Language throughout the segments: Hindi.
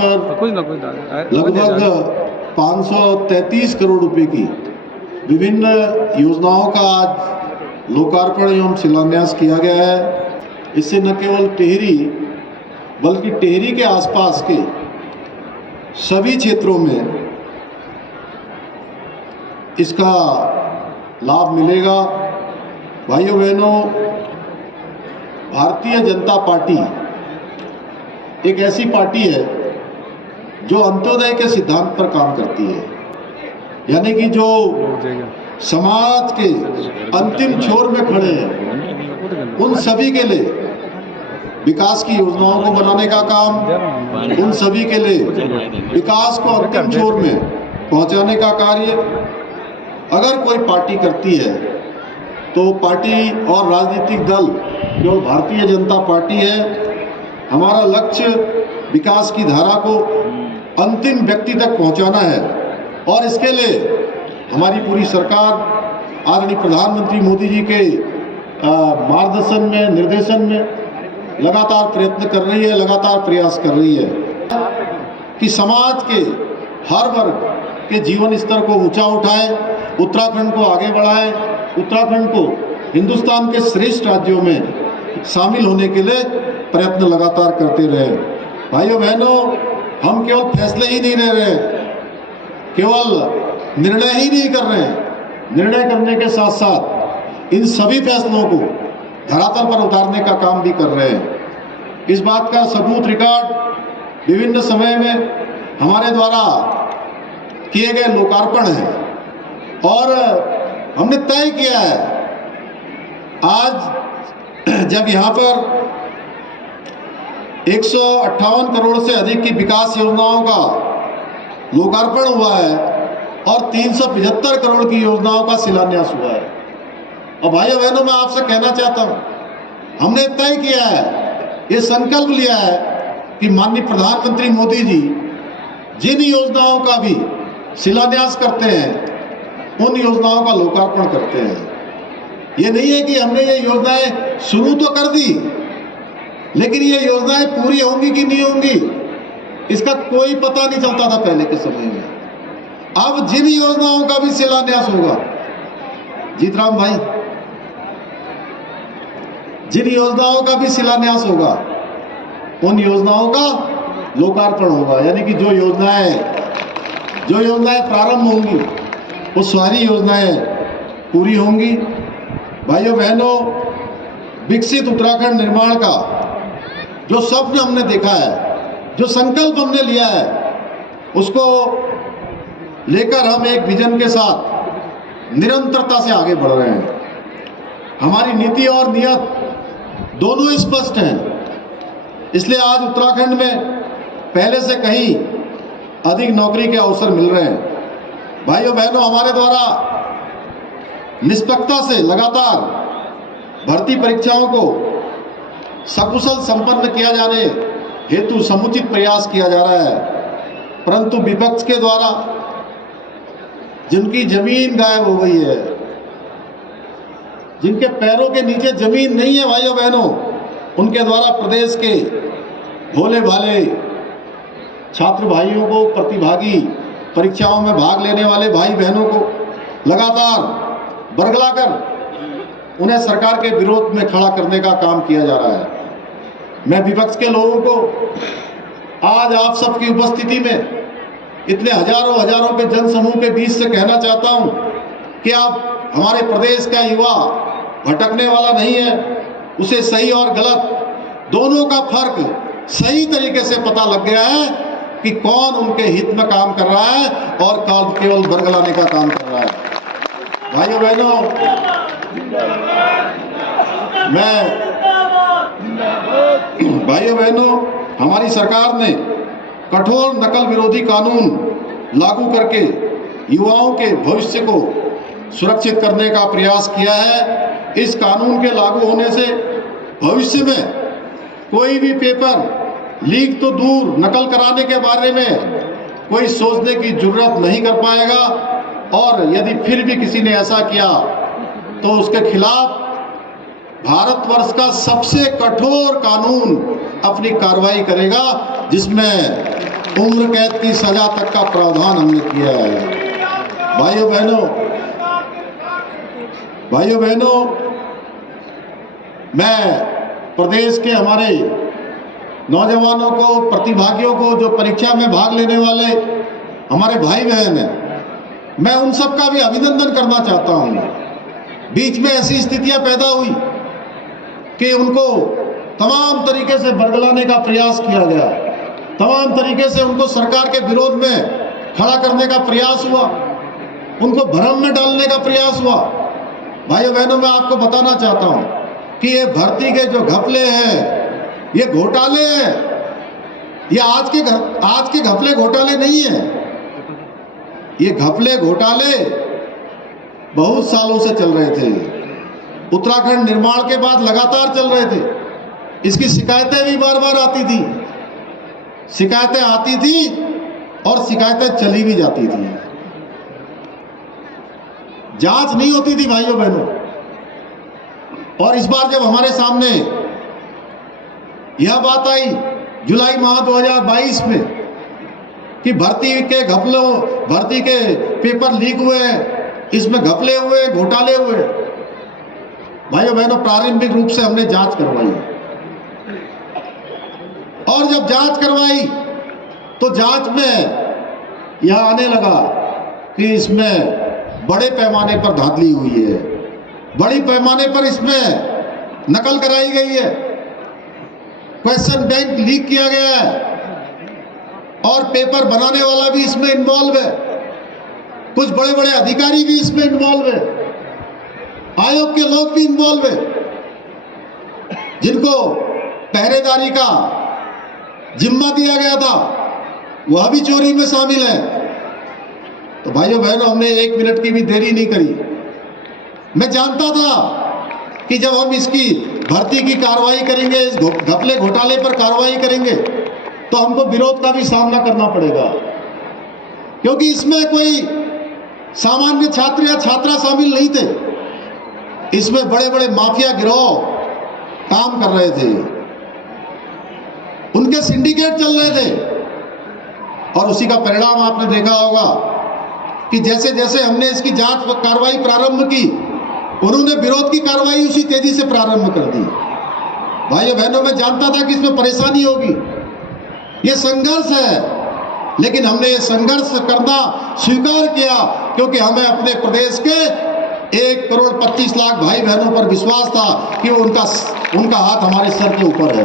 पर लगभग 533 करोड़ रुपए की विभिन्न योजनाओं का आज लोकार्पण एवं शिलान्यास किया गया है। इससे न केवल टिहरी बल्कि टिहरी के आसपास के सभी क्षेत्रों में इसका लाभ मिलेगा। भाइयों बहनों, भारतीय जनता पार्टी एक ऐसी पार्टी है जो अंत्योदय के सिद्धांत पर काम करती है, यानी कि जो समाज के अंतिम छोर में खड़े हैं उन सभी के लिए विकास की योजनाओं को बनाने का काम, उन सभी के लिए विकास को अंतिम छोर में पहुंचाने का कार्य अगर कोई पार्टी करती है तो पार्टी और राजनीतिक दल जो भारतीय जनता पार्टी है, हमारा लक्ष्य विकास की धारा को अंतिम व्यक्ति तक पहुंचाना है और इसके लिए हमारी पूरी सरकार आदरणीय प्रधानमंत्री मोदी जी के मार्गदर्शन में, निर्देशन में लगातार प्रयत्न कर रही है, लगातार प्रयास कर रही है कि समाज के हर वर्ग के जीवन स्तर को ऊंचा उठाए, उत्तराखंड को आगे बढ़ाए, उत्तराखंड को हिंदुस्तान के श्रेष्ठ राज्यों में शामिल होने के लिए प्रयत्न लगातार करते रहे। भाइयों बहनों, हम केवल फैसले ही नहीं ले रहे, केवल निर्णय ही नहीं कर रहे हैं, निर्णय करने के साथ साथ इन सभी फैसलों को धरातल पर उतारने का काम भी कर रहे हैं। इस बात का सबूत रिकॉर्ड विभिन्न समय में हमारे द्वारा किए गए लोकार्पण है और हमने तय किया है आज जब यहाँ पर 158 करोड़ से अधिक की विकास योजनाओं का लोकार्पण हुआ है और 375 करोड़ की योजनाओं का शिलान्यास हुआ है। और भाइयों बहनों, मैं आपसे कहना चाहता हूं, हमने तय किया है, ये संकल्प लिया है कि माननीय प्रधानमंत्री मोदी जी जिन योजनाओं का भी शिलान्यास करते हैं उन योजनाओं का लोकार्पण करते हैं। ये नहीं है कि हमने ये योजनाएं शुरू तो कर दी, लेकिन ये योजनाएं पूरी होंगी कि नहीं होंगी इसका कोई पता नहीं चलता था पहले के समय में। अब जिन योजनाओं का भी शिलान्यास होगा, जीतराम भाई, जिन योजनाओं का भी शिलान्यास होगा उन योजनाओं का लोकार्पण होगा, यानी कि जो योजनाएं प्रारंभ होंगी वो सारी योजनाएं पूरी होंगी। भाइयों बहनों, विकसित उत्तराखंड निर्माण का जो स्वप्न हमने देखा है, जो संकल्प हमने लिया है, उसको लेकर हम एक विजन के साथ निरंतरता से आगे बढ़ रहे हैं। हमारी नीति और नियत दोनों स्पष्ट हैं, इसलिए आज उत्तराखंड में पहले से कहीं अधिक नौकरी के अवसर मिल रहे हैं। भाइयों बहनों, हमारे द्वारा निष्पक्षता से लगातार भर्ती परीक्षाओं को सकुशल संपन्न किया जाने हेतु समुचित प्रयास किया जा रहा है, परंतु विपक्ष के द्वारा जिनकी जमीन गायब हो गई है, जिनके पैरों के नीचे जमीन नहीं है, भाइयों बहनों, उनके द्वारा प्रदेश के भोले भाले छात्र भाइयों को, प्रतिभागी परीक्षाओं में भाग लेने वाले भाई बहनों को लगातार बरगलाकर उन्हें सरकार के विरोध में खड़ा करने का काम किया जा रहा है। मैं विपक्ष के लोगों को आज आप सबकी उपस्थिति में इतने हजारों के जनसमूह के बीच से कहना चाहता हूं कि आप, हमारे प्रदेश का युवा भटकने वाला नहीं है, उसे सही और गलत दोनों का फर्क सही तरीके से पता लग गया है कि कौन उनके हित में काम कर रहा है और कौन केवल बरगलाने का काम कर रहा है। भाइयों बहनों, हमारी सरकार ने कठोर नकल विरोधी कानून लागू करके युवाओं के भविष्य को सुरक्षित करने का प्रयास किया है। इस कानून के लागू होने से भविष्य में कोई भी पेपर लीक तो दूर, नकल कराने के बारे में कोई सोचने की जरूरत नहीं कर पाएगा, और यदि फिर भी किसी ने ऐसा किया तो उसके खिलाफ भारतवर्ष का सबसे कठोर कानून अपनी कार्रवाई करेगा। जिसमें उम्र कैद की सजा तक का प्रावधान हमने किया है। भाइयों बहनों, मैं प्रदेश के हमारे नौजवानों को, प्रतिभागियों को, जो परीक्षा में भाग लेने वाले हमारे भाई बहन हैं, मैं उन सब का भी अभिनंदन करना चाहता हूं। बीच में ऐसी स्थितियां पैदा हुई कि उनको तमाम तरीके से बरगलाने का प्रयास किया गया, तमाम तरीके से उनको सरकार के विरोध में खड़ा करने का प्रयास हुआ, उनको भ्रम में डालने का प्रयास हुआ। भाइयों बहनों, मैं आपको बताना चाहता हूं कि ये भर्ती के जो घपले हैं, ये घोटाले हैं। ये आज के घपले घोटाले नहीं है। ये घपले घोटाले बहुत सालों से चल रहे थे। उत्तराखंड निर्माण के बाद लगातार चल रहे थे। इसकी शिकायतें भी बार बार आती थी, शिकायतें आती थी और शिकायतें चली भी जाती थी, जांच नहीं होती थी भाइयों बहनों। और इस बार जब हमारे सामने यह बात आई जुलाई माह 2022 में कि भर्ती के घपलों, भर्ती के पेपर लीक हुए, इसमें घपले हुए, घोटाले हुए, भाइयों बहनों, प्रारंभिक रूप से हमने जांच करवाई। और जब जांच करवाई तो जांच में यह आने लगा कि इसमें बड़े पैमाने पर धांधली हुई है, बड़ी पैमाने पर इसमें नकल कराई गई है, क्वेश्चन बैंक लीक किया गया है और पेपर बनाने वाला भी इसमें इन्वॉल्व है, कुछ बड़े बड़े अधिकारी भी इसमें इन्वॉल्व है, आयोग के लोग भी इन्वॉल्व है, जिनको पहरेदारी का जिम्मा दिया गया था वह भी चोरी में शामिल है। तो भाइयों बहनों, हमने 1 मिनट की भी देरी नहीं करी। मैं जानता था कि जब हम इसकी भर्ती की कार्रवाई करेंगे, इस घपले घोटाले पर कार्रवाई करेंगे, तो हमको विरोध का भी सामना करना पड़ेगा, क्योंकि इसमें कोई सामान्य छात्र या छात्रा शामिल नहीं थे। इसमें बड़े बड़े माफिया गिरोह काम कर रहे थे, उनके सिंडिकेट चल रहे थे। और उसी का परिणाम आपने देखा होगा कि जैसे जैसे हमने इसकी जांच कार्रवाई प्रारंभ की, उन्होंने विरोध की कार्रवाई उसी तेजी से प्रारंभ कर दी। भाइयों बहनों, मैं जानता था कि इसमें परेशानी होगी, ये संघर्ष है, लेकिन हमने ये संघर्ष करना स्वीकार किया, क्योंकि हमें अपने प्रदेश के 1 करोड़ 25 लाख भाई बहनों पर विश्वास था कि उनका हाथ हमारे सर के ऊपर है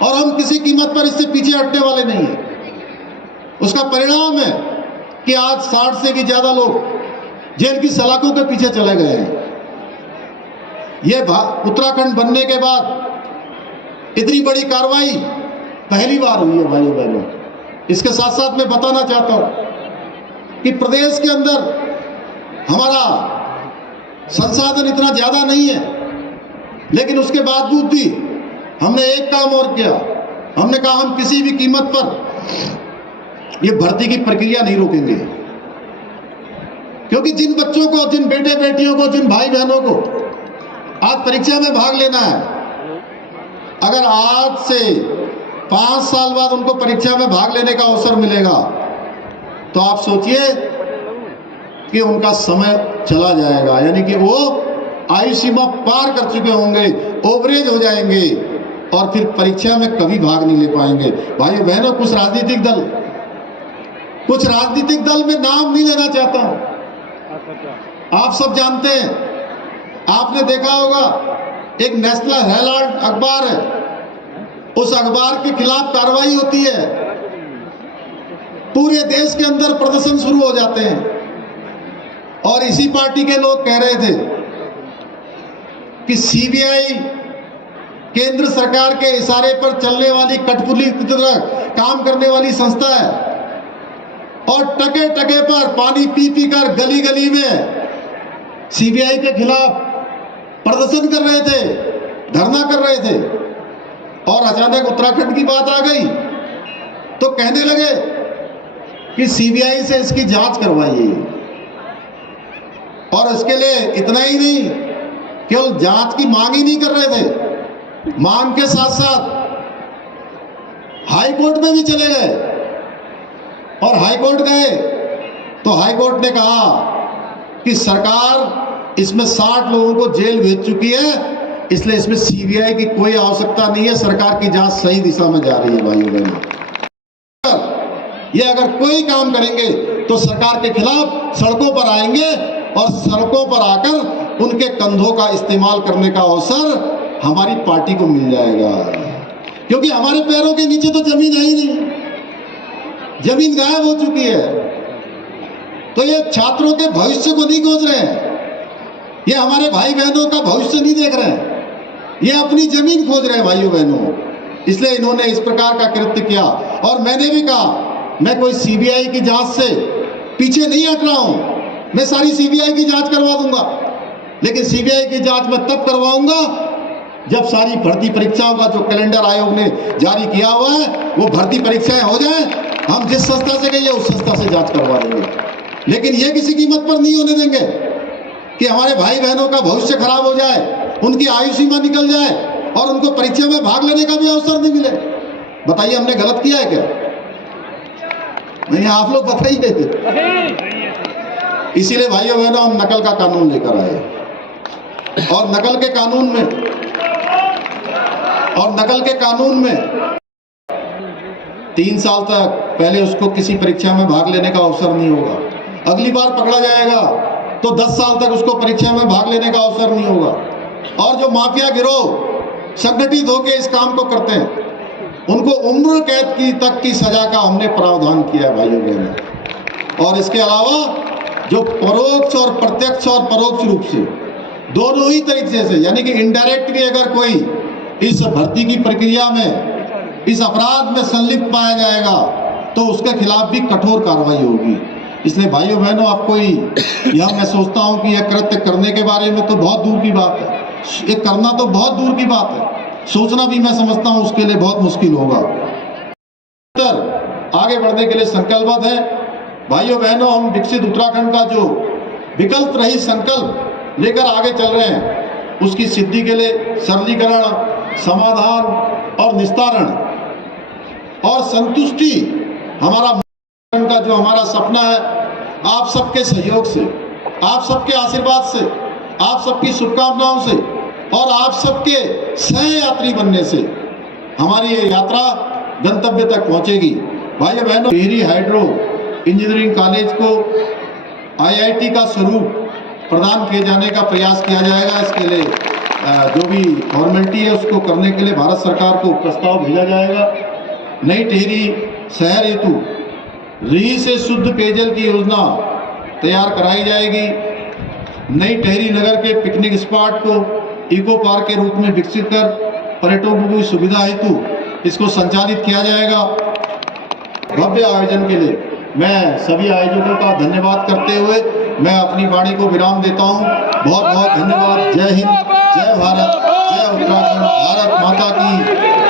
और हम किसी कीमत पर इससे पीछे हटने वाले नहीं हैं। उसका परिणाम है कि आज 60 से भी ज्यादा लोग जेल की सलाखों के पीछे चले गए हैं। ये उत्तराखंड बनने के बाद इतनी बड़ी कार्रवाई पहली बार हुई है भाइयों बहनों। इसके साथ साथ मैं बताना चाहता हूं कि प्रदेश के अंदर हमारा संसाधन इतना ज्यादा नहीं है, लेकिन उसके बावजूद भी हमने एक काम और किया। हमने कहा हम किसी भी कीमत पर ये भर्ती की प्रक्रिया नहीं रोकेंगे, क्योंकि जिन बच्चों को, जिन बेटे बेटियों को, जिन भाई बहनों को आज परीक्षा में भाग लेना है, अगर आज से 5 साल बाद उनको परीक्षा में भाग लेने का अवसर मिलेगा, तो आप सोचिए कि उनका समय चला जाएगा, यानी कि वो आयु सीमा पार कर चुके होंगे, ओवरेज हो जाएंगे और फिर परीक्षा में कभी भाग नहीं ले पाएंगे। भाइयों बहनों, कुछ राजनीतिक दल में नाम नहीं लेना चाहता हूं, आप सब जानते हैं, आपने देखा होगा एक नेशनल हेराल्ड अखबार है, उस अखबार के खिलाफ कार्रवाई होती है, पूरे देश के अंदर प्रदर्शन शुरू हो जाते हैं। और इसी पार्टी के लोग कह रहे थे कि सीबीआई केंद्र सरकार के इशारे पर चलने वाली कठपुतली की तरह काम करने वाली संस्था है, और टके टके पर पानी पी पी कर गली गली में सीबीआई के खिलाफ प्रदर्शन कर रहे थे, धरना कर रहे थे। और अचानक उत्तराखंड की बात आ गई तो कहने लगे कि सीबीआई से इसकी जांच करवाइए। और इसके लिए इतना ही नहीं, केवल जांच की मांग ही नहीं कर रहे थे, मांग के साथ साथ हाई हाई कोर्ट में भी चले गए और हाई कोर्ट गए तो हाई कोर्ट ने कहा कि सरकार इसमें 60 लोगों को जेल भेज चुकी है, इसलिए इसमें सीबीआई की कोई आवश्यकता नहीं है, सरकार की जांच सही दिशा में जा रही है। भाइयों बहनों, ये अगर कोई काम करेंगे तो सरकार के खिलाफ सड़कों पर आएंगे और सड़कों पर आकर उनके कंधों का इस्तेमाल करने का अवसर हमारी पार्टी को मिल जाएगा, क्योंकि हमारे पैरों के नीचे तो जमीन है ही नहीं, जमीन गायब हो चुकी है। तो ये छात्रों के भविष्य को नहीं खोज रहे हैं, ये हमारे भाई बहनों का भविष्य नहीं देख रहे हैं, ये अपनी जमीन खोज रहे हैं भाइयों बहनों। इसलिए इन्होंने इस प्रकार का कृत्य किया। और मैंने भी कहा मैं कोई सीबीआई की जांच से पीछे नहीं हट रहा हूं, मैं सारी सीबीआई की जांच करवा दूंगा, लेकिन सीबीआई की जांच मैं तब करवाऊंगा जब सारी भर्ती परीक्षाओं का जो कैलेंडर आयोग ने जारी किया हुआ है वो भर्ती परीक्षाएं हो जाए, हम जिस संस्था से गए उस संस्था से जांच करवा देंगे। लेकिन ये किसी कीमत पर नहीं होने देंगे कि हमारे भाई बहनों का भविष्य खराब हो जाए, उनकी आयु सीमा निकल जाए और उनको परीक्षा में भाग लेने का भी अवसर नहीं मिले। बताइए हमने गलत किया है क्या? नहीं, आप लोग बताइए। इसीलिए भाइयों बहनों हम नकल का कानून लेकर आए और नकल के कानून में 3 साल तक पहले उसको किसी परीक्षा में भाग लेने का अवसर नहीं होगा, अगली बार पकड़ा जाएगा तो 10 साल तक उसको परीक्षा में भाग लेने का अवसर नहीं होगा। और जो माफिया गिरोह संगठित होकर इस काम को करते हैं उनको उम्र कैद की तक की सजा का हमने प्रावधान किया है भाइयों बहनों। और इसके अलावा जो परोक्ष और प्रत्यक्ष और परोक्ष रूप से दोनों ही तरीके से, यानी कि इनडायरेक्ट भी अगर कोई इस भर्ती की प्रक्रिया में इस अपराध में संलिप्त पाया जाएगा तो उसके खिलाफ भी कठोर कार्रवाई होगी। इसलिए भाइयों बहनों, आप कोई यह मैं सोचता हूं कि यह कृत्य करने के बारे में तो बहुत दूर की बात है, ये करना तो बहुत दूर की बात है, सोचना भी मैं समझता हूं उसके लिए बहुत मुश्किल होगा। आगे बढ़ने के लिए संकल्पबद्ध है भाइयों बहनों। हम विकसित उत्तराखंड का जो विकल्प रहित संकल्प लेकर आगे चल रहे हैं उसकी सिद्धि के लिए सरलीकरण, समाधान और निस्तारण और संतुष्टि हमारा का जो हमारा सपना है, आप सबके सहयोग से, आप सबके आशीर्वाद से, आप सबकी शुभकामनाओं से और आप सबके सहयात्री बनने से हमारी ये यात्रा गंतव्य तक पहुंचेगी। भाइयों बहनों, टिहरी हाइड्रो इंजीनियरिंग कॉलेज को आईआईटी का स्वरूप प्रदान किए जाने का प्रयास किया जाएगा। इसके लिए जो भी फॉर्मेलिटी है उसको करने के लिए भारत सरकार को प्रस्ताव भेजा जाएगा। नई टिहरी शहर हेतु रीही से शुद्ध पेयजल की योजना तैयार कराई जाएगी। नई टिहरी नगर के पिकनिक स्पॉट को इको पार्क के रूप में विकसित कर पर्यटकों की सुविधा हेतु इसको संचालित किया जाएगा। भव्य आयोजन के लिए मैं सभी आयोजकों का धन्यवाद करते हुए मैं अपनी वाणी को विराम देता हूं। बहुत बहुत धन्यवाद। जय हिंद, जय भारत, जय उत्तराखंड, भारत माता की